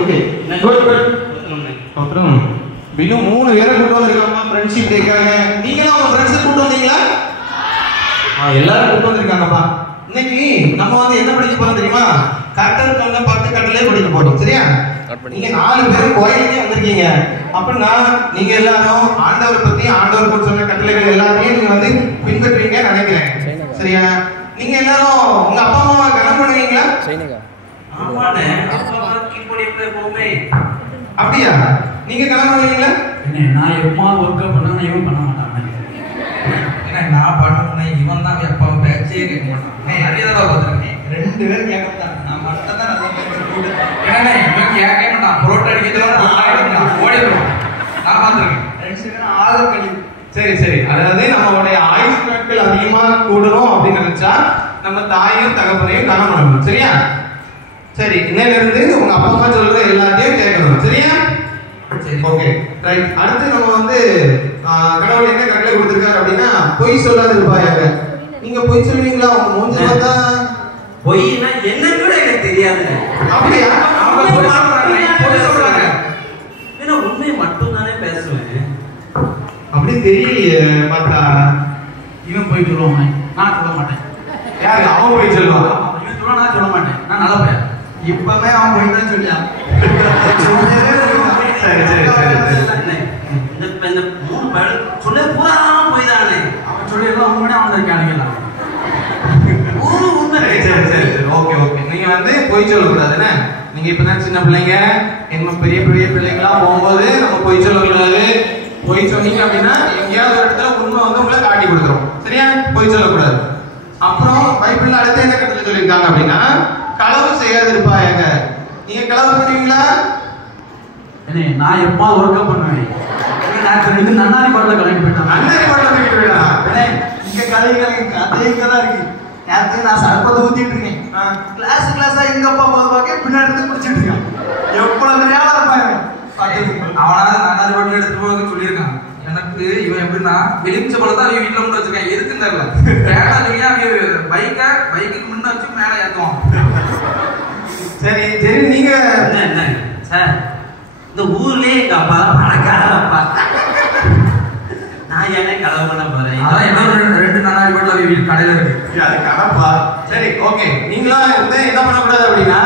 Okay good good அப்புறம் இன்னும் 3 பேரை கூட்டு வந்திருக்காங்க ஃப்ரெண்ட்ஷிப் டேக்காக. நீங்களும் உங்க ஃப்ரெண்ட்ஸ் கூட்டு வந்தீங்களா? எல்லாரும் கூட்டு வந்திருக்காங்கப்பா. இன்னைக்கு நம்ம வந்து என்ன படிக்க போறோம் தெரியுமா? கட்டல் கொண்ட 10 கட்டளை படிக்க போறோம். சரியா? நீங்க 4 பேரும் கோயிலுக்கே வந்திருக்கீங்க அப்படின்னா நீங்க எல்லாரும் ஆண்டவர் பத்தி ஆண்டவர் சொன்ன கட்டளைகள் எல்லாத்தையும் நீங்க வந்து பின்பற்றுவீங்க நினைக்கிறேன். சரியா? நீங்க எல்லாரும் உங்க அப்பா அம்மாவை கனம் பண்ணுவீங்களா? ஆமாண்ணே, அப்பா அம்மா கீழ்படி எப்பவுமே. அப்படியா? நீங்க கனம் பண்ணுவீங்களா? நான் எப்பமா ஒர்க் பண்ணா இவன் பண்ண மாட்டான். ஏன்னா நான் பண்ணுவேன், இவன் தான் எப்போ பேச்சே கேட்க மாட்டான். நிறைய தடவை பார்த்துருக்கேன், 2 பேரும் கேட்க மாட்டாங்க. நான் மட்டும் தான் நல்லா பேசுறேன். ஏன்னா இவன் கேட்க மாட்டான், புரோட்டா அடிக்கிறதுலாம் ஓடிடுவான். நான் பார்த்துருக்கேன் 2 பேரும் ஆதரவு கழிவு. சரி சரி, அதாவது நம்மளுடைய ஆயுஷ் நாட்கள் அதிகமா கூடணும் அப்படின்னு நினைச்சா நம்ம தாயும் தகப்பனையும் கனம் பண்ணணும். சரியா? சரி, இன்னையில இருந்து உங்க அப்பா அம்மா சொல்ற எல்லாத்தையும் கேட்கணும். சரியா? சரி, ஓகே ரைட். அடுத்து நம்ம வந்து கடவுள் என்ன கட்டளை கொடுத்திருக்காரு அப்படின்னா பொய் சொல்லாத இருப்பாயாக. நீங்க பொய் சொல்லுவீங்களா? உங்க மூஞ்சி பார்த்தா பொய்னா என்ன கூட எனக்கு தெரியாது. அப்படியா? அவங்க பொய் சொல்றாங்க. ஏன்னா உண்மையை மட்டும் தானே பேசுவேன். அப்படி தெரியலையே பார்த்தா. இவன் போய் சொல்லுவான், நான் சொல்ல மாட்டேன். யாரு? அவன் போய் சொல்லுவான். இவன் சொல்ல, நான் சொல்ல மாட்டேன். நான் நல்ல பையன். இப்பவே அவன் போய் தான் சொல்லியான். சரி சரி சரி சரி. இந்த 3 பேர் சொல்ல பூரா போய் தானே. அவன் சொல்லியெல்லாம் உண்மையா அவன் கேட்கலாம். உண்மை. சரி சரி சரி, ஓகே ஓகே. நீங்க வந்து பொய் சொல்லக்கூடாதுன்னு. நீங்க இப்பதான் சின்ன பிள்ளைங்க, இன்னும் பெரிய பெரிய பிள்ளைங்களா போகும்போது நம்ம பொய் சொல்லக்கூடாது. பொய் சொன்னீங்க அப்படின்னா எங்கேயாவது ஒரு இடத்துல உண்மை வந்து உங்களை காட்டி கொடுத்துரும். சரியா? பொய் சொல்லக்கூடாது. அப்புறம் பைபிள்ல அடுத்து என்ன கட்டளை சொல்லியிருக்காங்க அப்படின்னா களவு செய்யாது இருப்பாயாக. நீங்க களவு பண்ணுவீங்களா? நான் எப்போ ஒர்க் பண்ணுவேன். நான் நன்னாரி பாட்டில் கலந்து போயிட்டான். அண்ணன் பாட்டில் தூக்கிட்டு போயிடா. இங்க கதைகள் அதே தான் இருக்கு. நேரத்துக்கு நான் சர்பத்தை ஊத்திட்டு இருக்கேன். கிளாஸா எங்க அப்பா பார்க்க பின்னாடி இருந்து குடிச்சிட்டு இருக்கேன். எவ்வளவு நேரம் இருப்பாங்க. அவனால நன்னாரி பாட்டில் எடுத்துட்டு போக சொல்லியிருக்கான். எனக்கு இவன் எப்படின்னா எலுமிச்ச பழத்தான் அவங்க வீட்டுல கொண்டு வச்சிருக்கேன். எதுக்குன்னு தெரியல. வேணா சொல்லியா அவங்க பைக்குக்கு முன்ன வச்சு மேல ஏற்றுவான். சரி சரி, நீங்க என்ன சார், இந்த ஊர்லயே எங்க அப்பா பணக்கார அப்பா. நான் என்ன களவு பண்ண போறேன்? அதான் என்ன 2 நன்னாரி பாட்டில் அவங்க வீட்டு கடையில இருக்கு. அது கணப்பா. சரி ஓகே. நீங்களாம் வந்து என்ன பண்ணக்கூடாது அப்படின்னா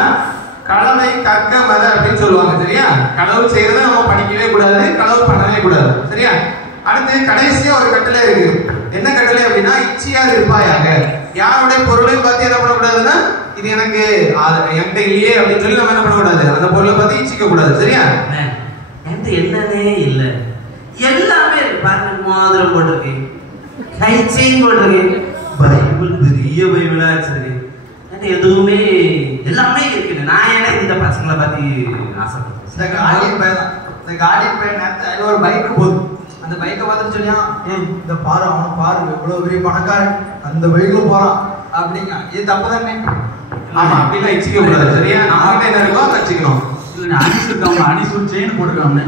களவை கற்க மத அப்படின்னு சொல்லுவாங்க. சரியா? களவு செய்யறத நம்ம படிக்கவே கூடாது, களவு பண்ணவே கூடாது. சரியா? அடுத்து கடைசியா ஒரு கட்டளை இருக்கு. என்ன கட்டளை அப்படின்னா இச்சையாது இருப்பாயாக. யாருடைய பொருளையும் பார்த்து என்ன பண்ணக்கூடாதுன்னா இது எனக்கு என்கிட்ட இல்லையே அப்படின்னு சொல்லி நம்ம என்ன பண்ணக்கூடாது, அந்த பொருளை பார்த்து இச்சிக்க கூடாது. சரியா? என்கிட்ட என்னன்னே இல்லை, எல்லாமே இருக்கு. பாருங்க, மோதிரம் போட்டிருக்கு, கை செயின் போட்டிருக்கு, பைபிள் பெரிய பைபிளா வச்சிருக்கு. எதுவுமே எல்லாமே இருக்குது. நான் ஏன்னா இந்த பசங்களை பத்தி ஆசைப்படுறேன். இந்த கார்டியன் பையன் நேரத்தை அதில் ஒரு பைக்கு போகுது. அந்த பைக்கை பார்த்துட்டு சொல்லியா, இந்த பாரு அவனை பாரு எவ்வளவு பெரிய பணக்காரன், அந்த பைக்ல போறான் அப்படிங்க. இது தப்பு தானே? ஆமா, அப்படிலாம் இச்சிக்க கூடாது. சரியா? நம்மகிட்ட என்ன இருக்கோ அதை வச்சுக்கணும். இல்லை அனிஸ் இருக்காங்க, அனிஸ் ஒரு செயின் போட்டுருக்காங்க.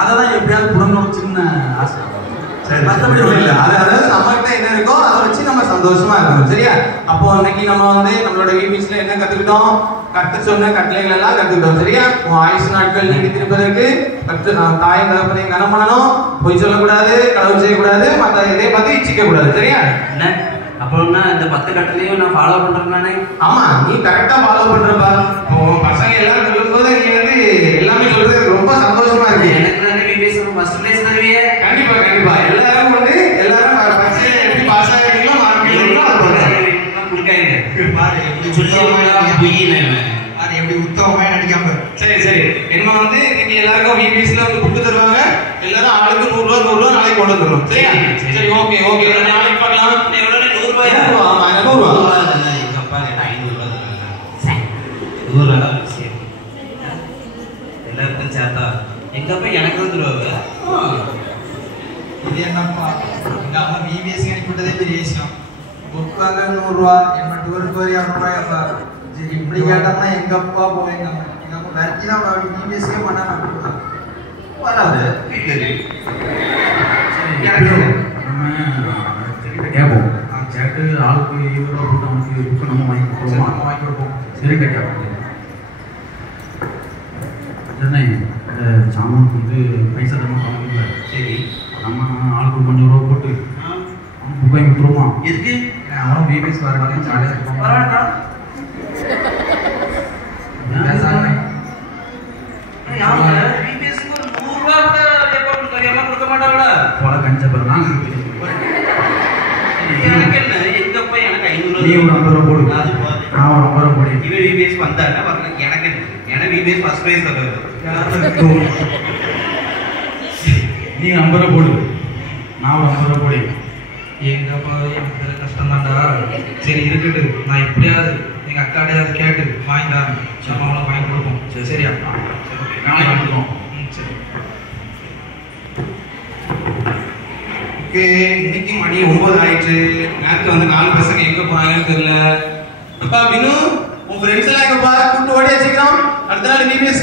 அதெல்லாம் எப்படியாவது புடங்கணும் சின்ன ஆசை. மற்றபடி இல்லை. அதாவது நம்ம கிட்ட என்ன இருக்கோ அதை வச்சு நம்ம சந்தோஷமா இருக்கணும். சரியா? அப்போ இன்னைக்கு நம்ம வந்து நம்மளோட வீபிஸ்ல என்ன கத்துக்கிட்டோம்? கர்த்தர் சொன்ன கட்டளைகள் எல்லாம் கத்துக்கிட்டோம். சரியா? ஆயுசு நாட்கள் நீடித்திருப்பதற்கு தாய் தகப்பனை கனம் பண்ணணும், பொய் சொல்லக்கூடாது, களவு செய்யக்கூடாது, மற்ற இதை பத்தி இச்சிக்க கூடாது. சரியா? என்ன அப்புறம்னா இந்த 10 கட்டளையும் நான் ஃபாலோ பண்றேன் நானே. ஆமா, நீ கரெக்டா ஃபாலோ பண்றப்பா. பசங்க எல்லாரும் சொல்லும் போது நீ வந்து எல்லாமே சொல்றது ரொம்ப சந்தோஷமா இருக்கு. எனக்கு தானே வீபிஎஸ் ஃபர்ஸ்ட் பிளேஸ் தருவீங்க. கண்டிப்பா கண்டிப்பா. எல்லாரும் வந்து எல்லாரும் பசங்க எப்படி பாஸ் ஆகிறீங்களோ மார்க் எடுக்கிறீங்களோ அது கொடுக்காங்க. எப்படி உத்தமமா நடிக்காம. சரி சரி, என்ன வந்து இன்னைக்கு எல்லாருக்கும் வீபிஎஸ்ல வந்து புக்கு தருவாங்க. எல்லாரும் ஆளுக்கு 100 ரூபா 100 ரூபா நாளைக்கு கொண்டு வந்துடும். சரியா? சரி ஓகே ஓகே. நாளைக்கு பார்க்கலாம். 100 ரூபாயா? ஆமா 100 ரூபா. எங்க அப்பா 500 ரூபாய் தராங்க. 100 ரூபா விஷயம் எல்லாருக்கும் சேர்த்தா எங்க அப்பா எனக்கு வந்துருவாங்க. இது என்னப்பா, எங்க அம்மா விபிஎஸ் அனுப்பிவிட்டதே பெரிய விஷயம். புக் வாங்க 100 ரூபா, என்ன டூருக்கு ஒரு 200 ரூபாய். அப்பா சரி இப்படி கேட்டோம்னா எங்க அப்பா போவேங்க. எங்க அம்மா விரட்டி தான் அப்படி விபிஎஸ்ஸே பண்ண மாட்டேன். வராது வீட்டுக்கு கேட்போம். கேட்டு ஆளுக்கு 20 ரூபா போட்டு அவனுக்கு புக்கு நம்ம வாங்கி கொடுப்போம். வாங்கி கொடுப்போம். சரி கேட்போம். என்ன சாமான் வந்து பைசா தரமா பண்ணல. சரி நம்ம ஆளுக்கு கொஞ்சம் ரூபா போட்டு புக் வாங்கி கொடுத்துருமா. எதுக்கு அவனும் பிபிஎஸ் வரலாம் ஜாலியாக இருக்கும். வராட்டா பிபிஎஸ்க்கு ஒரு 100 ரூபா கூட டெபாசிட் தெரியாம கொடுக்க மாட்டாங்களா? போல கஞ்ச பேர் நாங்கள் எனக்கு என்ன எங்கப்பா எனக்கு 500 நீ ஒரு 50 ரூபா போடு. அது போதும். நான் ஒரு 50 ரூபா போடு. இவன் விபிஎஸ் வந்தாருன்னா வரல எனக்கு என்ன? ஏன்னா விபிஎஸ் ஃபர்ஸ்ட் பிரைஸ் தருவாரு. நீ 50 ரூபா போடு. நான் ஒரு 50 ரூபா போடு. எங்கப்பா எனக்கு கஷ்டம் தான்டா. சரி இருக்கட்டு, நான் எப்படியாவது எங்க அக்காடையாவது கேட்டு வாங்கி தரேன். சாமான் வாங்கி கொடுப்போம். சரியா? நாளைக்கு வந்துடும். சரி. ஓகே, இன்னைக்கு மணி 9 ஆயிடுச்சு. நேரத்துல வந்து 4 பசங்க எங்க போனாங்கன்னு தெரியல. அப்பா வினு, உன் ஃப்ரெண்ட்ஸ் எல்லாம் எங்கப்பா? கூப்பிட்டு ஓடி வச்சுக்கிறோம். அடுத்த நாள்